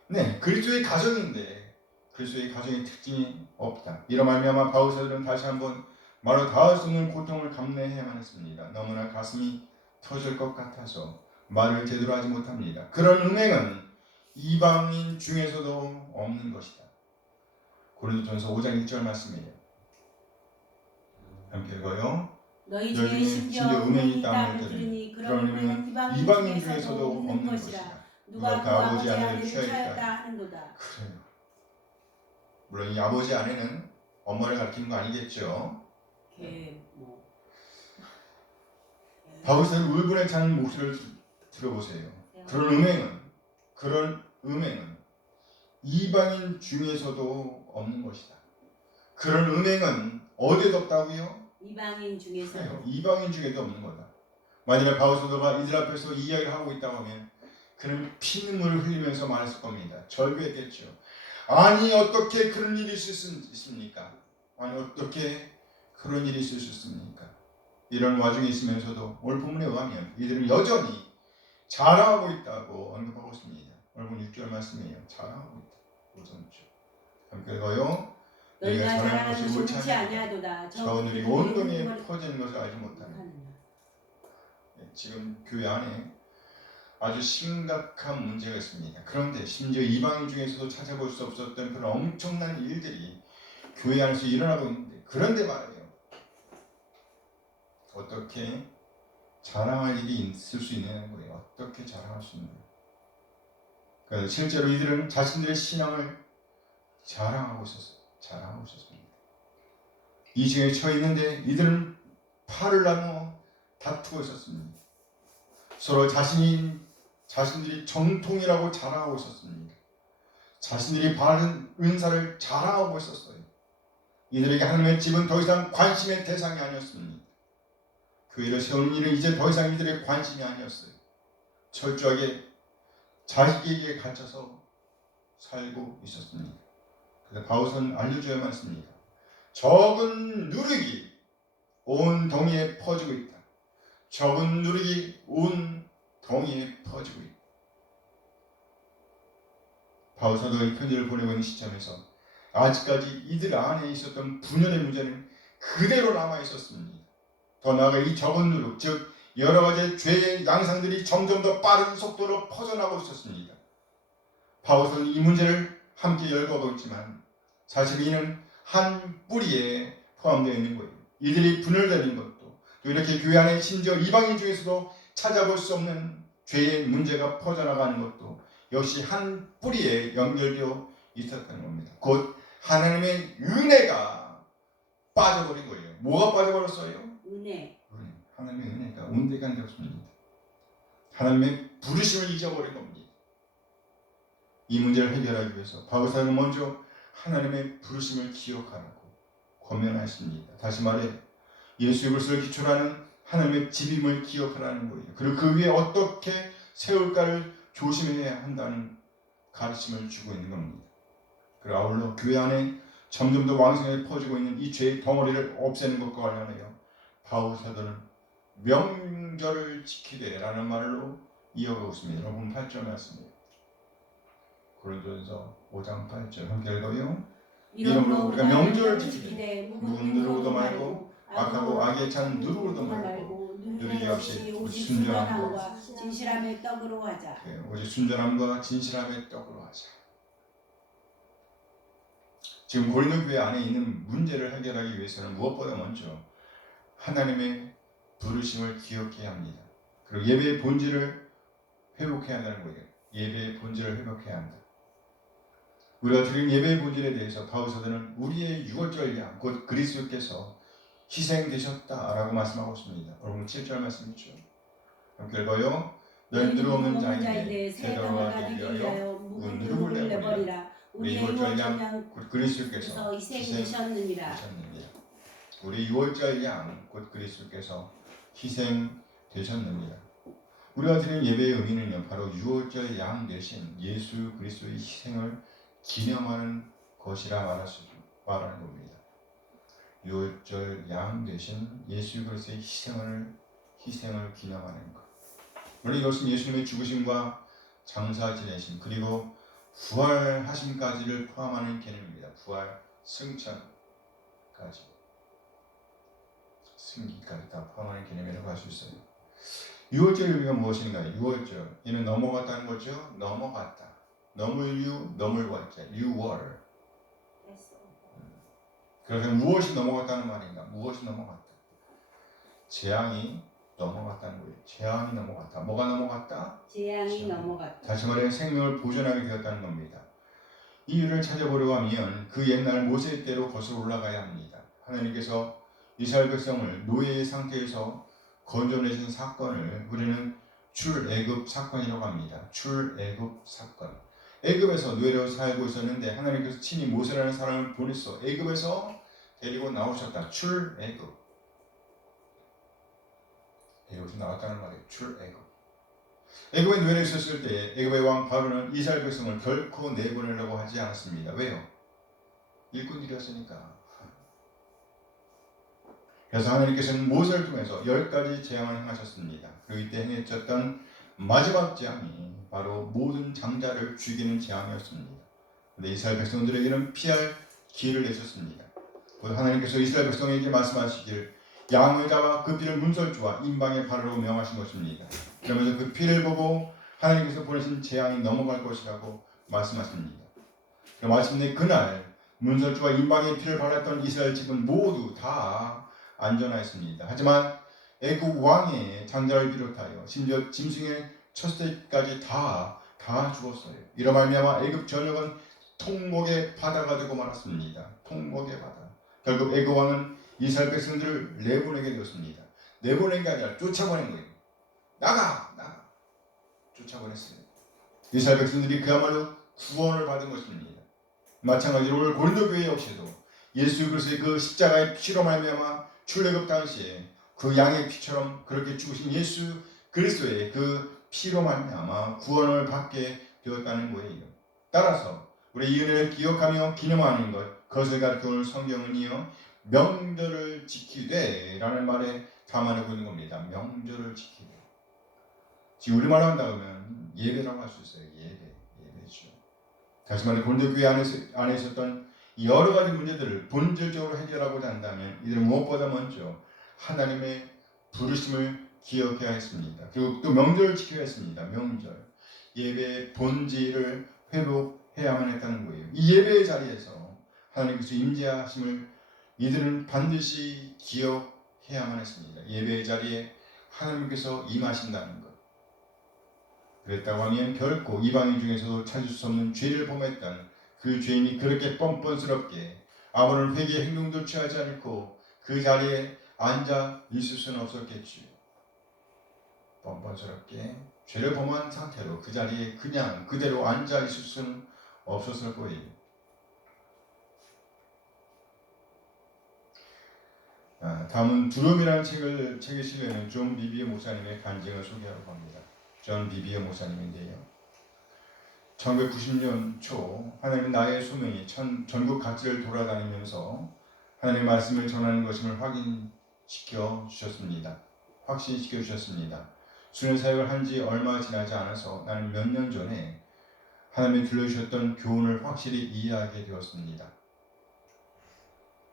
네, 그리스도의 가정인데 그리스도의 가정의 특징이 없다. 이런 말미암아 바울 사도는 다시 한번 말로 닿을 수 없는 고통을 감내해야만 했습니다. 너무나 가슴이 터질 것 같아서 말을 제대로 하지 못합니다. 그런 음행은 이방인 중에서도 없는 것이다. 고린도전서 5장 1절 말씀이에요. 함께 읽어요. 너희 중에 심지어 음행이 있다면 들으니 그런 음행은 이방인 중에서도 없는 것이라. 누가 그 아버지 아내를 취하였다 하는도다. 그래요. 물론 이 아버지 아내는 엄마를 가리키는 거 아니겠죠. 바울사는 울분에 찬 목소리를 들어보세요. 그런 음행은 이방인 중에서도 없는 것이다. 그런 음행은 어디에도 없다고요? 이방인 중에서. 그래요. 이방인 중에도 없는 거다. 만약에 바울 사도가 이들 앞에서 이야기를 하고 있다고 하면 그는 피눈물을 흘리면서 말했을 겁니다. 절규했겠죠. 아니 어떻게 그런 일이 있을 수 있습니까? 아니 어떻게 그런 일이 있을 수 있습니까? 이런 와중에 있으면서도 오늘 본문에 의하면 이들은 여전히 자랑하고 있다고 언급하고 있습니다. 오늘 본 6절 말씀이에요. 자랑하고 있다. 오전주. 함께 읽어요. 너희가 자랑하는 것이 옳지 아니하도다. 저 눈이 온 동에 퍼지는 것을 알지 못하느냐. 지금 교회 안에 아주 심각한 문제가 있습니다. 그런데 심지어 이방인 중에서도 찾아볼 수 없었던 그런 엄청난 일들이 교회 안에서 일어나고 있는데, 그런데 말이에요, 어떻게 자랑할 일이 있을 수 있는 거예요. 어떻게 자랑할 수 있는 거예요. 그러니까 실제로 이들은 자신들의 신앙을 자랑하고 있었습니다. 이 층에 처해 있는데 이들은 팔을 나누어 다투고 있었습니다. 서로 자신들이 정통이라고 자랑하고 있었습니다. 자신들이 바른 은사를 자랑하고 있었어요. 이들에게 하나님의 집은 더 이상 관심의 대상이 아니었습니다. 교회를 세우는 일은 이제 더 이상 이들의 관심이 아니었어요. 철저하게 자식에게 갇혀서 살고 있었습니다. 그래서 바울은 알려줘야만 했습니다. 적은 누룩이 온 동이에 퍼지고 있다. 적은 누룩이 온 동이에 퍼지고 있다. 바울 사도가 이 편지를 보내고 있는 시점에서 아직까지 이들 안에 있었던 분열의 문제는 그대로 남아 있었습니다. 더 나아가 이 적은 누룩, 즉 여러 가지 죄의 양상들이 점점 더 빠른 속도로 퍼져나가고 있었습니다. 바울은 이 문제를 함께 열거하고 있지만 사실 이는 한 뿌리에 포함되어 있는 거예요. 이들이 분열되는 것도, 또 이렇게 교회 안에 심지어 이방인 중에서도 찾아볼 수 없는 죄의 문제가 퍼져나가는 것도 역시 한 뿌리에 연결되어 있었다는 겁니다. 곧 하나님의 은혜가 빠져버린 거예요. 뭐가 빠져버렸어요? 은혜. 하나님의 은혜가 온데간데 없습니다. 하나님의 부르심을 잊어버린 겁니다. 이 문제를 해결하기 위해서 바울사는 먼저 하나님의 부르심을 기억하라고 권면하였습니다. 다시 말해 예수 그리스도를 기초로 하는 하나님의 집임을 기억하라는 거예요. 그리고 그 위에 어떻게 세울까를 조심해야 한다는 가르침을 주고 있는 겁니다. 그리고 아울러 교회 안에 점점 더 왕성하게 퍼지고 있는 이 죄의 덩어리를 없애는 것과 관련하여 바울 사도는 명절을 지키되 라는 말로 이어가고 있습니다. 여러분 8절 말씀이에요. 고린도전서 5장 8절 함께 읽어요. 이러므로 우리가 명절을 지키되 누군 누르고도 말고 악하고 악에 찬 누르고도 말고 누리기 없이 오직 순전함과 진실함의 떡으로 하자. 오직 순전함과 진실함의 떡으로 하자. 지금 고린도 교회 안에 있는 문제를 해결하기 위해서는 무엇보다 먼저 하나님의 부르심을 기억해야 합니다. 그리고 예배의 본질을 회복해야 한다는 거예요. 예배의 본질을 회복해야 한다. 우리가 드린 예배의 본질에 대해서 바울 사도는 우리의 유월절 양, 곧 그리스도께서 희생되셨다라고 말씀하고 있습니다. 여러분 7절 말씀이죠. 함께 읽어요. 너희 누룩 없는 자인데 새 덩어리가 되기 위하여 묵은 누룩을 내버리라. 우리의 유월절 유월절 양 곧 그리스도께서 희생되셨느니라. 되셨느니라. 우리 유월절 양 곧 그리스도께서 희생되셨느니라. 우리가 드리는 예배의 의미는요, 바로 유월절 양 대신 예수 그리스도의 희생을 기념하는 것이라 말하는 겁니다. 유월절 양 대신 예수 그리스도의 희생을 기념하는 것. 물론 이것은 예수님의 죽으심과 장사 지내심 그리고 부활하심까지를 포함하는 개념입니다. 부활, 승천까지, 승기까지 다 포함하는 개념이라고 할 수 있어요. 유월절 의미가 무엇인가요? 유월절, 이는 넘어갔다는 거죠. 넘어갔다. 넘을 유, 넘을 월자, 유월. 그래서 무엇이 넘어갔다는 말인가? 무엇이 넘어갔다? 재앙이 넘어갔다는 거예요. 재앙이 넘어갔다. 뭐가 넘어갔다? 재앙이 넘어갔다. 다시 말해 생명을 보존하게 되었다는 겁니다. 이유를 찾아보려고 하면 그 옛날 모세 때로 거슬러 올라가야 합니다. 하나님께서 이스라엘 백성을 노예의 상태에서 건져내신 사건을 우리는 출애굽 사건이라고 합니다. 출애굽 사건. 애굽에서 노예로 살고 있었는데 하나님께서 친히 모세라는 사람을 보내서 애굽에서 데리고 나오셨다. 출애굽. 애굽에서 나왔다는 말이에요. 출애굽. 애굽에 노예로 있었을 때 애굽의 왕 바로는 이스라엘 백성을 결코 내보내려고 하지 않았습니다. 왜요? 일꾼들이었으니까. 그래서 하나님께서는 모세를 통해서 10가지 재앙을 행하셨습니다. 그리고 이때 행했던 마지막 재앙이 바로 모든 장자를 죽이는 재앙이었습니다. 그런데 이스라엘 백성들에게는 피할 기회를 내셨습니다. 하나님께서 이스라엘 백성에게 말씀하시길 양을 잡아 그 피를 문설주와 임방에 바르라고 명하신 것입니다. 그러면서 그 피를 보고 하나님께서 보내신 재앙이 넘어갈 것이라고 말씀하십니다. 마침내 그날 문설주와 임방에 피를 발랐던 이스라엘 집은 모두 다 안전하였습니다. 하지만 애굽 왕의 장자를 비롯하여 심지어 짐승의 첫 새까지 다 죽었어요. 이로 말미암아 애굽 전역은 통곡의 바다가 되고 말았습니다. 통곡의 바다. 결국 애굽 왕은 이스라엘 백성들을 내보내게 되었습니다. 내보낸 게 아니라 쫓아보낸 거예요. 나가! 쫓아보냈어요. 이스라엘 백성들이 그야말로 구원을 받은 것입니다. 마찬가지로 오늘 고린도 교회 역시도 예수 그리스도의 그 십자가의 피로 말미암아 출애굽 당시에 그 양의 피처럼 그렇게 죽으신 예수 그리스도의 그 피로 말미암아 구원을 받게 되었다는 거예요. 따라서 우리 이 은혜를 기억하며 기념하는 것, 그것을 가르쳐 오늘 성경은요, 명절을 지키되 라는 말에 담아내고 있는 겁니다. 명절을 지키되. 지금 우리말로 한다면 예배라고 할 수 있어요. 예배죠. 다시 말해 고린도 교회 안에 있었던 여러 가지 문제들을 본질적으로 해결하고자 한다면 이들은 무엇보다 먼저 하나님의 부르심을 기억해야 했습니다. 그리고 또 명절을 지켜야 했습니다. 명절. 예배의 본질을 회복해야만 했다는 거예요. 이 예배의 자리에서 하나님께서 임재하심을 이들은 반드시 기억해야만 했습니다. 예배의 자리에 하나님께서 임하신다는 것. 그랬다고 하면 결코 이방인 중에서도 찾을 수 없는 죄를 범했던 그 죄인이 그렇게 뻔뻔스럽게 아무런 회개의 행동도 취하지 않고 그 자리에 앉아 있을 수는 없었겠지요. 뻔뻔스럽게 죄를 범한 상태로 그 자리에 그냥 그대로 앉아 있을 수는 없었을 거예요. 다음은 두려움이라는 책의 실려는 존 비비어 목사님의 간증을 소개하려고 합니다. 존 비비어 목사님인데요. 1990년 초 하나님 나의 소명이 전국 각지를 돌아다니면서 하나님의 말씀을 전하는 것임을 확신시켜 주셨습니다. 수련 사역을 한 지 얼마 지나지 않아서 나는 몇 년 전에 하나님이 들려주셨던 교훈을 확실히 이해하게 되었습니다.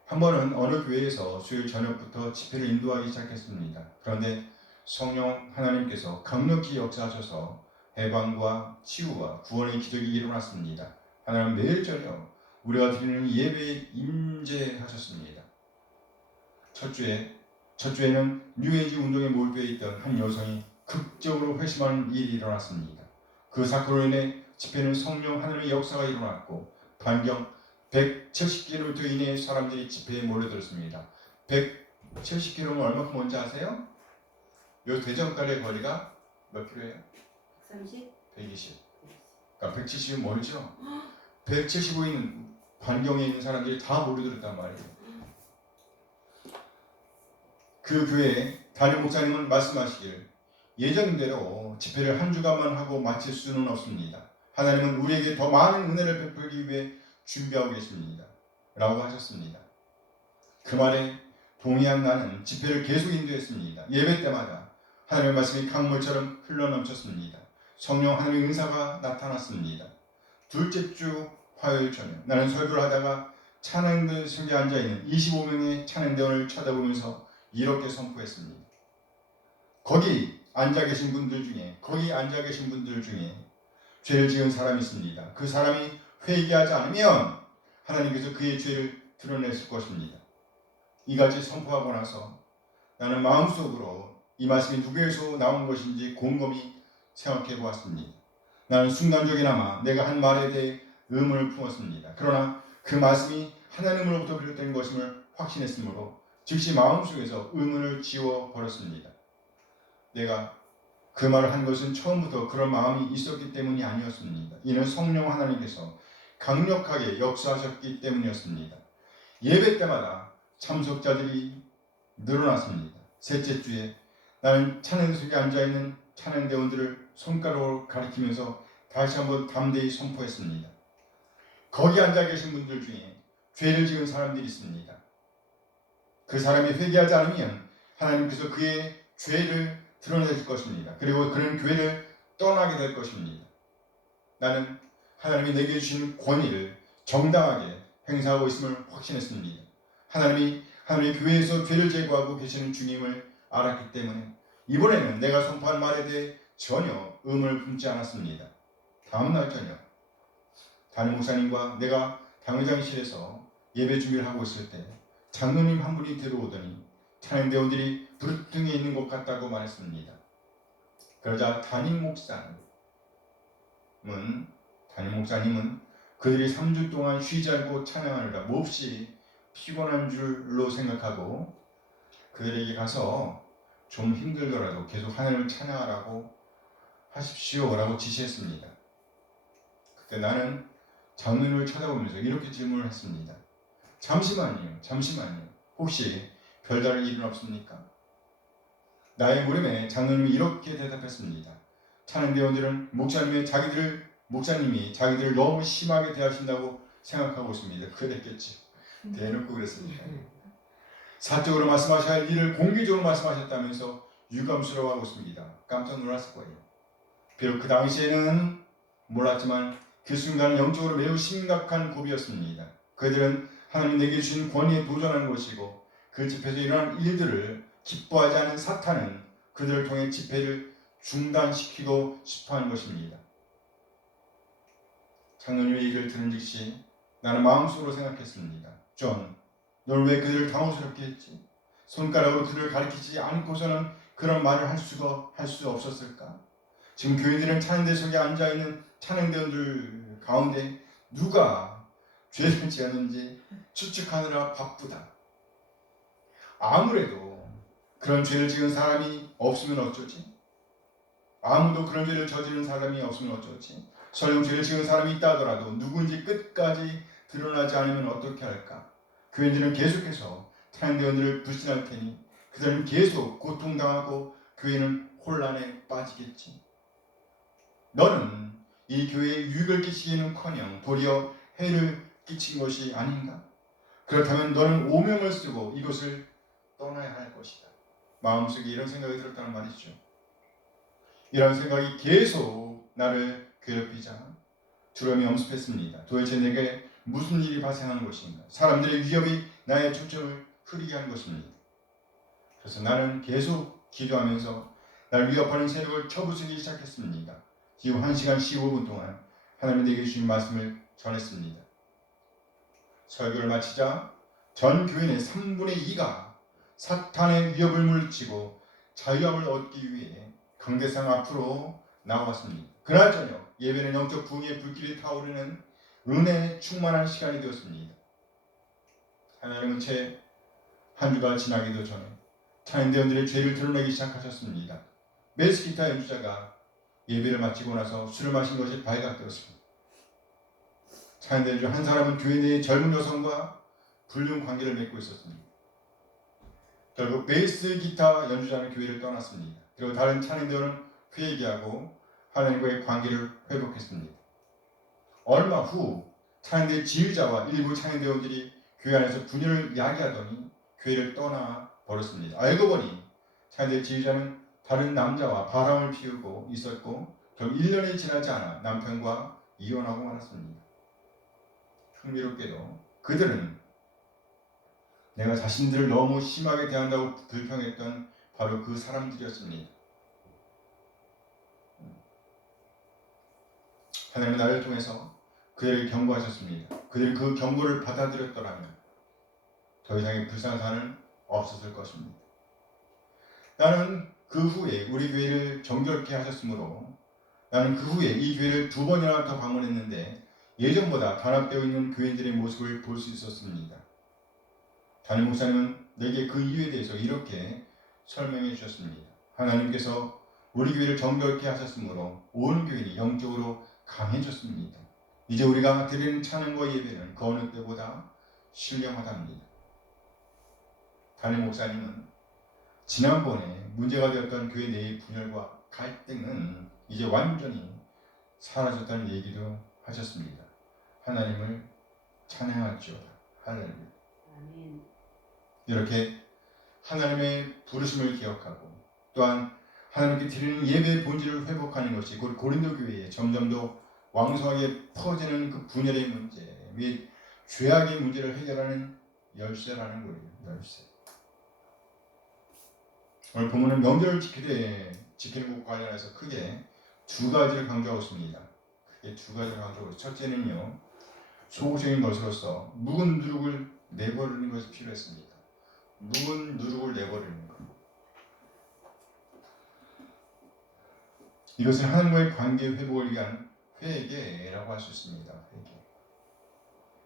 한 번은 어느 교회에서 수요일 저녁부터 집회를 인도하기 시작했습니다. 그런데 성령 하나님께서 강력히 역사하셔서 해방과 치유와 구원의 기적이 일어났습니다. 하나님 매일 저녁 우리가 드리는 예배에 임재하셨습니다. 첫 주에는 뉴에이지 운동에 몰두해 있던 한 여성이 극적으로 회심하는 일이 일어났습니다. 그 사건으로 인해 집회는 성령 하나님의 역사가 일어났고 반경 170km 이내의 사람들이 집회에 몰려들었습니다. 170km면 얼마큼 뭔지 아세요? 요 대전까지의 거리가 몇 킬로예요? 30? 120. 그러니까 170은 멀죠? 175인 반경에 있는 사람들이 다 몰려들었단 말이에요. 그 교회 담임 목사님은 말씀하시길 예정대로 집회를 한 주간만 하고 마칠 수는 없습니다. 하나님은 우리에게 더 많은 은혜를 베풀기 위해 준비하고 계십니다. 라고 하셨습니다. 그 말에 동의한 나는 집회를 계속 인도했습니다. 예배 때마다 하나님의 말씀이 강물처럼 흘러넘쳤습니다. 성령 하나님의 은사가 나타났습니다. 둘째 주 화요일 저녁 나는 설교를 하다가 찬양대 속에 앉아있는 25명의 찬양대원을 쳐다보면서 이렇게 선포했습니다. 거기 앉아 계신 분들 중에 죄를 지은 사람이 있습니다. 그 사람이 회개하지 않으면 하나님께서 그의 죄를 드러냈을 것입니다. 이같이 선포하고 나서 나는 마음속으로 이 말씀이 누구에서 나온 것인지 곰곰이 생각해 보았습니다. 나는 순간적이나마 내가 한 말에 대해 의문을 품었습니다. 그러나 그 말씀이 하나님으로부터 비롯된 것임을 확신했으므로 즉시 마음속에서 의문을 지워버렸습니다. 내가 그 말을 한 것은 처음부터 그런 마음이 있었기 때문이 아니었습니다. 이는 성령 하나님께서 강력하게 역사하셨기 때문이었습니다. 예배 때마다 참석자들이 늘어났습니다. 셋째 주에 나는 찬양석에 앉아있는 찬양대원들을 손가락으로 가리키면서 다시 한번 담대히 선포했습니다. 거기 앉아 계신 분들 중에 죄를 지은 사람들이 있습니다. 그 사람이 회개하지 않으면 하나님께서 그의 죄를 드러내실 것입니다. 그리고 그는 교회를 떠나게 될 것입니다. 나는 하나님이 내게 주신 권위를 정당하게 행사하고 있음을 확신했습니다. 하나님이 하나님의 교회에서 죄를 제거하고 계시는 주님을 알았기 때문에 이번에는 내가 선포한 말에 대해 전혀 의문을 품지 않았습니다. 다음날 저녁 담임 목사님과 내가 당회장실에서 예배 준비를 하고 있을 때 장로님 한 분이 들어오더니 찬양대원들이 부르등에 있는 것 같다고 말했습니다. 그러자 담임 목사님은 그들이 3주 동안 쉬지 않고 찬양하느라 몹시 피곤한 줄로 생각하고 그들에게 가서 좀 힘들더라도 계속 하나님을 찬양하라고 하십시오라고 지시했습니다. 그때 나는 장로님을 쳐다보면서 이렇게 질문을 했습니다. 잠시만요. 혹시 별다른 일은 없습니까? 나의 물음에 장로님이 이렇게 대답했습니다. 찬양대원들은 목사님이 자기들을 너무 심하게 대하신다고 생각하고 있습니다. 그랬겠지. 대놓고 그랬습니다. 사적으로 말씀하셔야 할 일을 공개적으로 말씀하셨다면서 유감스러워하고 있습니다. 깜짝 놀랐을 거예요. 비록 그 당시에는 몰랐지만 그 순간은 영적으로 매우 심각한 고비였습니다. 그들은 하나님 내게 주신 권위에 도전하는 것이고 그 집회에서 일어난 일들을 기뻐하지 않은 사탄은 그들을 통해 집회를 중단시키고 싶어하는 것입니다. 장로님의 얘기를 들은 즉시 나는 마음속으로 생각했습니다. 존, 널 왜 그들을 당황스럽게 했지? 손가락으로 그들을 가리키지 않고서는 그런 말을 할 수 없었을까? 지금 교인들은 찬양대 속에 앉아있는 찬양대원들 가운데 누가 죄를 지었는지 추측하느라 바쁘다. 아무래도 그런 죄를 지은 사람이 없으면 어쩌지? 아무도 그런 죄를 저지른 사람이 없으면 어쩌지? 설령 죄를 지은 사람이 있다 하더라도 누구인지 끝까지 드러나지 않으면 어떻게 할까? 교인들은 계속해서 찬양대원들을 불신할 테니 그들은 계속 고통당하고 교회는 혼란에 빠지겠지. 너는 이 교회에 유익을 끼치기는커녕 도리어 해를 끼친 것이 아닌가? 그렇다면 너는 오명을 쓰고 이것을 떠나야 할 것이다. 마음속에 이런 생각이 들었다는 말이죠. 이런 생각이 계속 나를 괴롭히자 두려움이 엄습했습니다. 도대체 내게 무슨 일이 발생하는 것인가? 사람들의 위협이 나의 초점을 흐리게 하는 것입니다. 그래서 나는 계속 기도하면서 날 위협하는 세력을 쳐부수기 시작했습니다. 지금 1시간 15분 동안 하나님 내게 주신 말씀을 전했습니다. 설교를 마치자 전 교인의 3분의 2가 사탄의 위협을 물리치고 자유함을 얻기 위해 강대상 앞으로 나왔습니다. 그날 저녁 예배는 영적 부흥의 불길이 타오르는 은혜에 충만한 시간이 되었습니다. 하나님은 채 한 주가 지나기도 전에 찬양대원들의 죄를 드러내기 시작하셨습니다. 베이스 기타 연주자가 예배를 마치고 나서 술을 마신 것이 발각되었습니다. 찬양대원 중 한 사람은 교회 내의 젊은 여성과 불륜 관계를 맺고 있었습니다. 결국 베이스 기타 연주자는 교회를 떠났습니다. 그리고 다른 찬양대원은 회개하고 하나님과의 관계를 회복했습니다. 얼마 후 찬양대 지휘자와 일부 찬양대원들이 교회 안에서 분열을 야기하더니 교회를 떠나 버렸습니다. 알고 보니 찬양대 지휘자는 다른 남자와 바람을 피우고 있었고 결국 1년이 지나지 않아 남편과 이혼하고 말았습니다. 흥미롭게도 그들은 내가 자신들을 너무 심하게 대한다고 불평했던 바로 그 사람들이었습니다. 하나님은 나를 통해서 그들을 경고하셨습니다. 그들이 그 경고를 받아들였더라면 더 이상의 불쌍한 사람은 없었을 것입니다. 나는 그 후에 우리 교회를 정결케 하셨으므로 나는 그 후에 이 교회를 2번이나 더 방문했는데 예전보다 단합되어 있는 교인들의 모습을 볼 수 있었습니다. 담임 목사님은 내게 그 이유에 대해서 이렇게 설명해 주셨습니다. 하나님께서 우리 교회를 정결케 하셨으므로 온 교인이 영적으로 강해졌습니다. 이제 우리가 드리는 찬양과 예배는 그 어느 때보다 신령하답니다. 담임 목사님은 지난번에 문제가 되었던 교회 내의 분열과 갈등은 이제 완전히 사라졌다는 얘기도 하셨습니다. 하나님을 찬양할지어다. 할렐루야. 아멘. 이렇게 하나님의 부르심을 기억하고 또한 하나님께 드리는 예배의 본질을 회복하는 것이 곧 고린도 교회에 점점 더 왕성하게 퍼지는 그 분열의 문제 및 죄악의 문제를 해결하는 열쇠라는 거예요. 열쇠. 오늘 본문은 명절을 지키는 것과 관련해서 크게 두 가지를 강조하고 있습니다. 크게 두 가지를 강조하고 있습니다. 첫째는요, 소극적인 것으로서 묵은 누룩을 내버리는 것이 필요했습니다. 묵은 누룩을 내버리는 것. 이것은 하나님과의 관계 회복을 위한 회개라고 할 수 있습니다. 회개.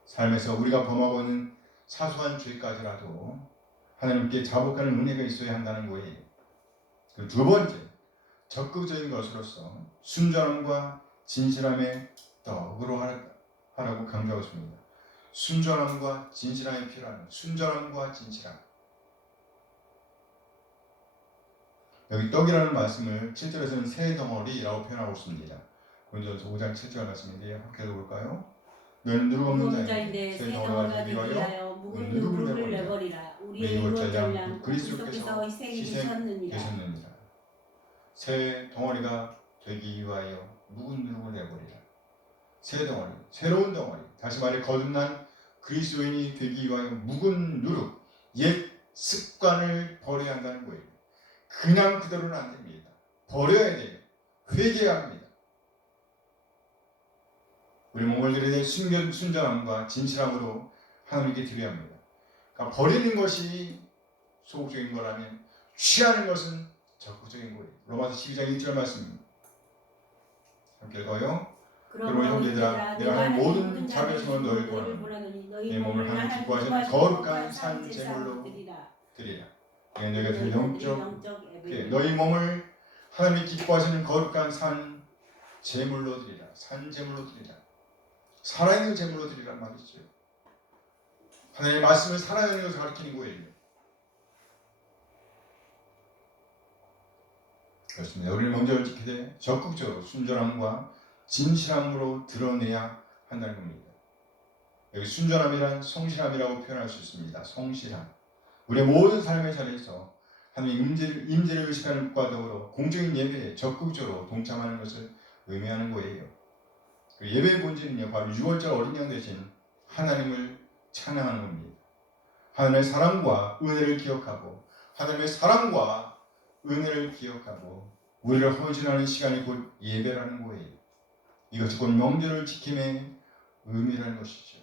삶에서 우리가 범하고 있는 사소한 죄까지라도 하나님께 자복하는 은혜가 있어야 한다는 거예요. 그리고 두 번째, 적극적인 것으로서 순전함과 진실함의 떡으로 하라고 강조하고 있습니다. 순전함과 진실함이 필요한 순전함과 진실함. 여기 떡이라는 말씀을 7절에서는 새 덩어리라고 표현하고 있습니다. 고린도전서 5장 7절 말씀인데요. 함께 읽어볼까요? 너는 누룩 없는 자인데 새 덩어리가 되기 위하여 묵은 누룩을 내버리라. 우리의 유월절량 그리스도께서 희생이 되셨느니라. 새 덩어리가 되기 위하여 묵은 누룩을 내버리라. 새 덩어리, 새로운 덩어리. 다시 말해 거듭난 그리스도인이 되기 위하여 묵은 누룩, 옛 습관을 버려야 한다는 거예요. 그냥 그대로는 안 됩니다. 버려야 돼요. 회개해야 합니다. 우리 몸을 드릴 때 순전함과 진실함으로 하나님께 드려야 합니다. 그러니까 버리는 것이 소극적인 거라면 취하는 것은 적극적인 거예요. 로마서 12장 1절 말씀입니다. 함께 읽어요. 그러므로 형제들아 내가 하는 모든 자비에서 너희를 구하노니 내 몸을 하나님 기뻐하시는 거룩한 산 제물로 드리라. 너희가 드릴 영적 너희 몸을 하나님이 기뻐하시는 거룩한 산 제물로 드리라. 산 제물로 드리라. 살아있는 제물로 드리란 말이죠. 하나님의 말씀을 살아있는 것을 가리키는 거예요. 그렇습니다. 우리는 명절을 지키되 적극적으로 순전함과 진실함으로 드러내야 한다는 겁니다. 여기 순전함이란 성실함이라고 표현할 수 있습니다. 성실함. 우리의 모든 삶의 자리에서 하나님의 임재를 의식하는 것과 더불어 공적인 예배에 적극적으로 동참하는 것을 의미하는 거예요. 예배의 본질은요, 바로 6월절 어린 양 대신 하나님을 찬양하는 겁니다. 하나님의 사랑과 은혜를 기억하고 하나님의 사랑과 은혜를 기억하고 우리를 헌신하는 시간이 곧 예배라는 거예요. 이것이 곧 명절을 지킴의 의미라는 것이죠.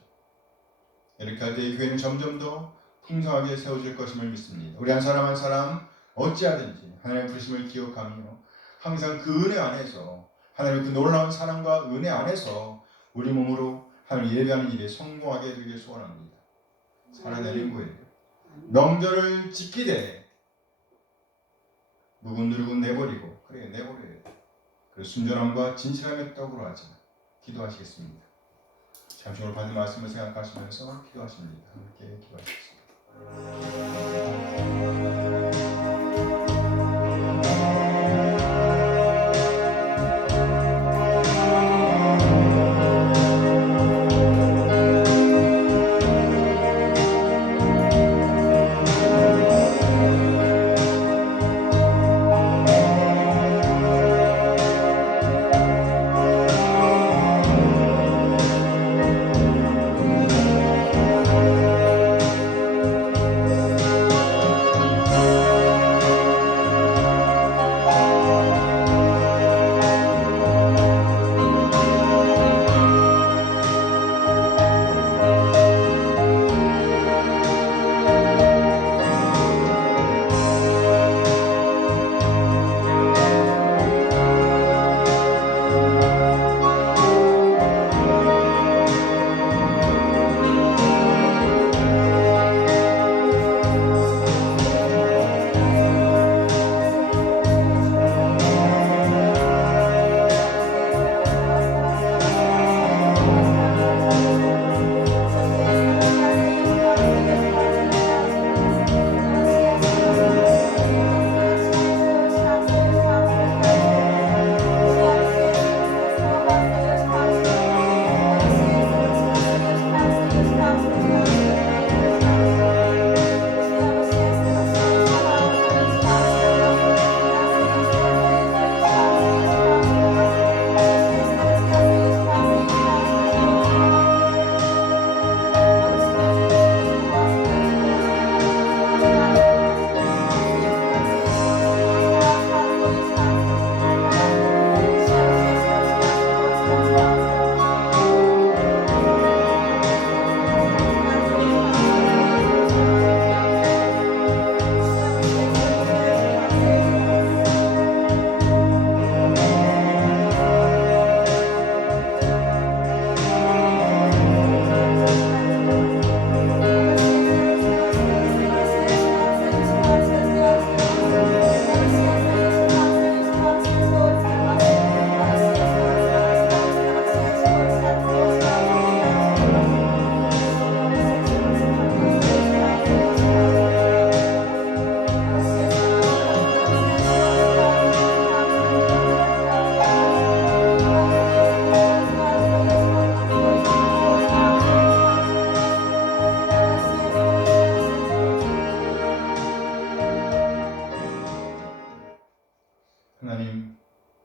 이렇게 할 때 교회는 점점 더 풍성하게 세워질 것임을 믿습니다. 우리 한 사람 한 사람 어찌하든지 하나님의 부르심을 기억하며 항상 그 은혜 안에서 하나님의 그 놀라운 사랑과 은혜 안에서 우리 몸으로 하나님 예배하는 일에 성공하게 되길 소원합니다. 살아내는 거예요. 명절을 지키되 묵은 누룩은 내버리고 그래 내버려요. 그 순전함과 진실함의 떡으로 하자. 기도하시겠습니다. 잠시 오늘 받은 말씀을 생각하시면서 기도하십니다. 함께 기도하시겠습니다. 하나님,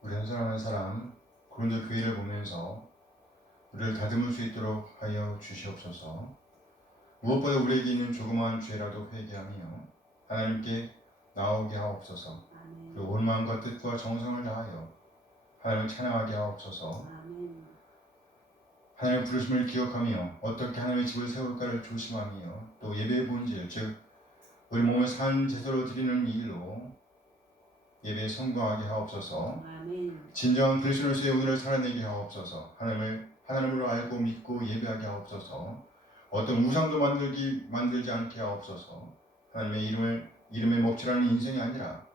우리 한 사람 한 사람 고린도 교회를 보면서 우리를 다듬을 수 있도록 하여 주시옵소서. 무엇보다 우리에게 있는 조그마한 죄라도 회개하며 하나님께 나오게 하옵소서. 아멘. 그리고 온 마음과 뜻과 정성을 다하여 하나님을 찬양하게 하옵소서. 아멘. 하나님의 부르심을 기억하며 어떻게 하나님의 집을 세울까를 조심하며 또 예배의 본질, 즉 우리 몸을 산 제사로 드리는 일로 예배에 성공하게 하옵소서. 아멘. 진정한 그리스도로서의 오늘을 살아내게 하옵소서. 하나님으로 알고 믿고 예배하게 하옵소서. 어떤 우상도 만들지 않게 하옵소서. 하나님의 이름에 먹칠하는 인생이 아니라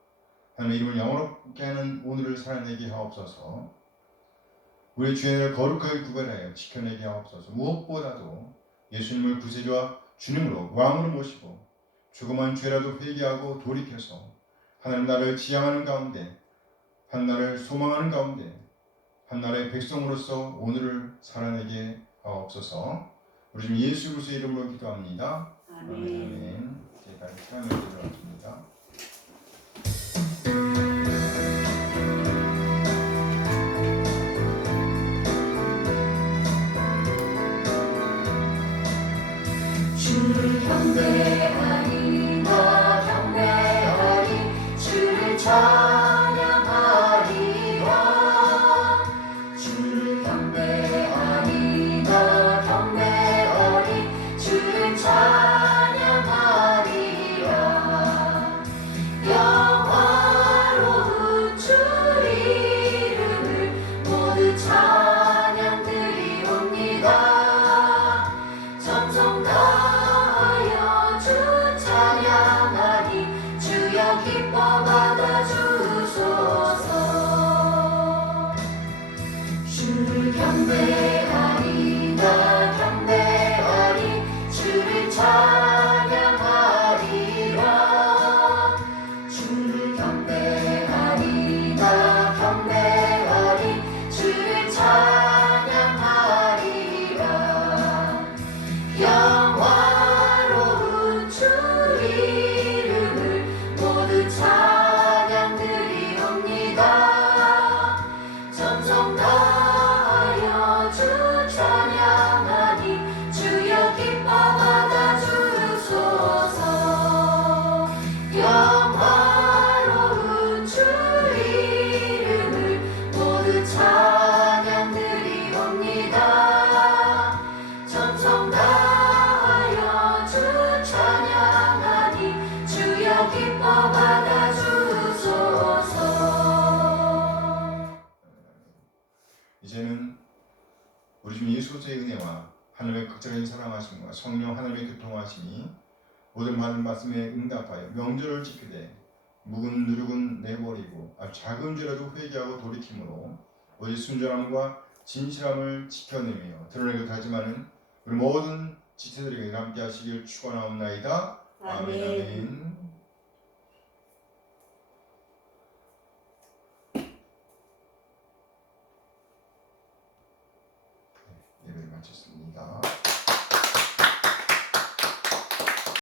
하나님의 이름을 영원롭게 하는 오늘을 살아내게 하옵소서. 우리 주인을 거룩하게 구별하여 지켜내게 하옵소서. 무엇보다도 예수님을 구세주와 주님으로 왕으로 모시고 조그만 죄라도 회개하고 돌이켜서 하나님 나라를 지향하는 가운데, 한 나라를 소망하는 가운데, 한 나라의 백성으로서 오늘을 살아내게 하옵소서. 우리 주 예수 그리스도의 이름으로 기도합니다. 아멘. 아멘. 제가 찬양을 드리겠습니다. 주를 경배하리 나 경배하리 주를 찬양하리라 주를 경배하리 나 경배하리 주를 찬양하리라 이제는 우리 주 예수 그리스도의 은혜와 하나님의 극적인 사랑하심과 성령 하나님의 교통하심이 모든 받은 말씀에 응답하여 명절을 지키되 묵은 누룩은 내버리고 작은 죄라도 회개하고 돌이킴으로 오직 순전함과 진실함을 지켜내며 드러내기도 하지만은 우리 모든 지체들에게 함께 하시길 축원하옵나이다. 아멘. 아멘.